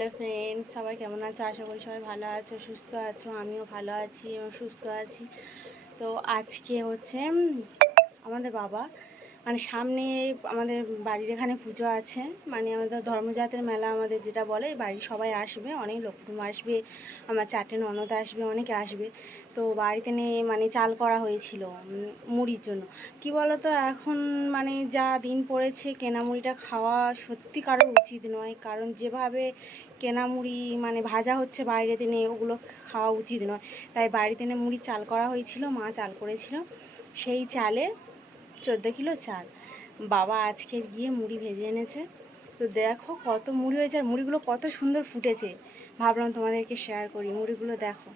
Hello friend সবাই কেমন আছো? আশা করি সবাই ভালো আছো, সুস্থ আছো, আমিও ভালো আছি এবং সুস্থ আছি। তো আজকে হচ্ছে আমাদের বাবা মানে সামনে আমাদের বাড়ির এখানে পুজো আছে। মানে আমাদের ধর্মজাতের মেলা আমাদের যেটা বলে বাড়ির সবাই আসবে, অনেক লোক আসবে, আমার চারটে ননদ আসবে, অনেকে আসবে। তো বাড়িতে নিয়ে মানে চাল করা হয়েছিল মুড়ির জন্য। কি বলো তো এখন মানে যা দিন পড়েছে কেনা মুড়িটা খাওয়া সত্যি কারোর উচিত নয়। কারণ যেভাবে কেনা মুড়ি মানে ভাজা হচ্ছে বাইরে দিনে ওগুলো খাওয়া উচিত নয়। তাই বাড়িতে এনে মুড়ি চাল করা হয়েছিল, মা চাল করেছিল। সেই চালে চোদ্দ কিলো চাল। বাবা আজকে গিয়ে মুড়ি ভেজে এনেছে। তো দেখো কত মুড়ি হয়েছে আর মুড়িগুলো কত সুন্দর ফুটেছে। ভাবলাম তোমাদেরকে শেয়ার করি। মুড়িগুলো দেখো।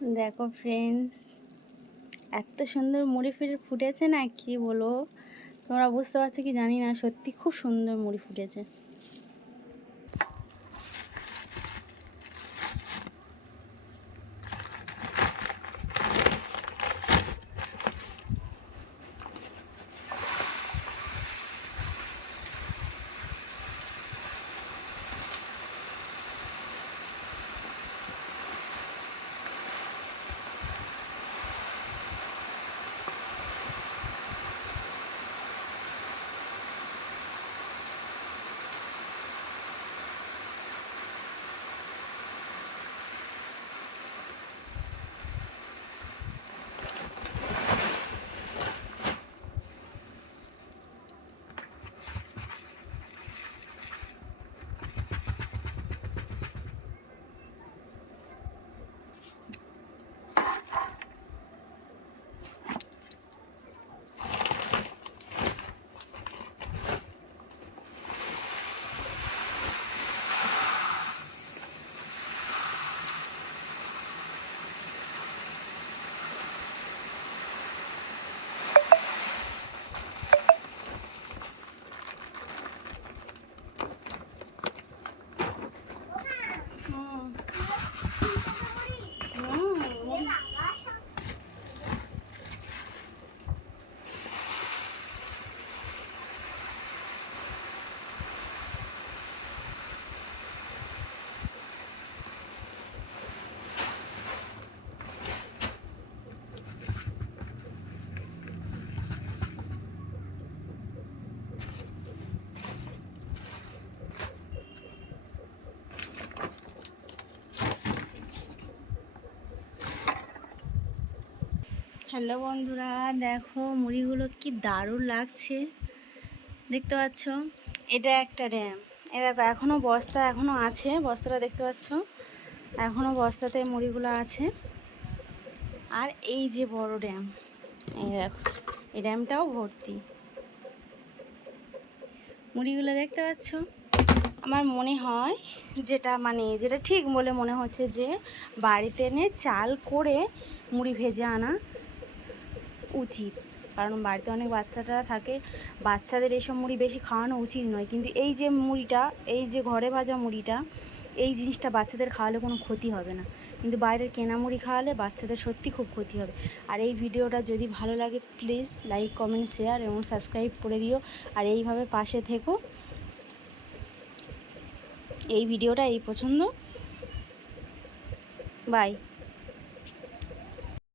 দেখো ফ্রেন্ডস এত সুন্দর মুড়ি ফিরে ফুটেছে না? কি বলো? তোমরা বুঝতে পারছ কি জানি না? সত্যি খুব সুন্দর মুড়ি ফুটেছে। হ্যালো বন্ধুরা, দেখো মুড়িগুলো কি দারুণ লাগছে। দেখতে পাচ্ছ? এটা একটা ড্যাম এ দেখো এখনও বস্তা এখনও আছে, বস্তাটা দেখতে পাচ্ছ? এখনও বস্তাতে মুড়িগুলো আছে। আর এই যে বড় ড্যাম এই দেখো, এই ড্যামটাও ভর্তি। মুড়িগুলো দেখতে পাচ্ছ? আমার মনে হয় যেটা মানে যেটা ঠিক বলে মনে হচ্ছে যে, বাড়িতে এনে চাল করে মুড়ি ভেজে আনা উচিত। কারণ বাড়িতে অনেক বাচ্চাটা থাকে, বাচ্চাদের এইসব মুড়ি বেশি খাওয়ানো উচিত নয়। কিন্তু এই যে মুড়িটা, এই যে ঘরে ভাজা মুড়িটা, এই জিনিসটা বাচ্চাদের খাওয়ালে কোনো ক্ষতি হবে না। কিন্তু বাইরের কেনা মুড়ি খাওয়ালে বাচ্চাদের সত্যি খুব ক্ষতি হবে। আর এই ভিডিওটা যদি ভালো লাগে প্লিজ লাইক কমেন্ট শেয়ার এবং সাবস্ক্রাইব করে দিও। আর এইভাবে পাশে থেকো। এই ভিডিওটা এই পছন্দ বাই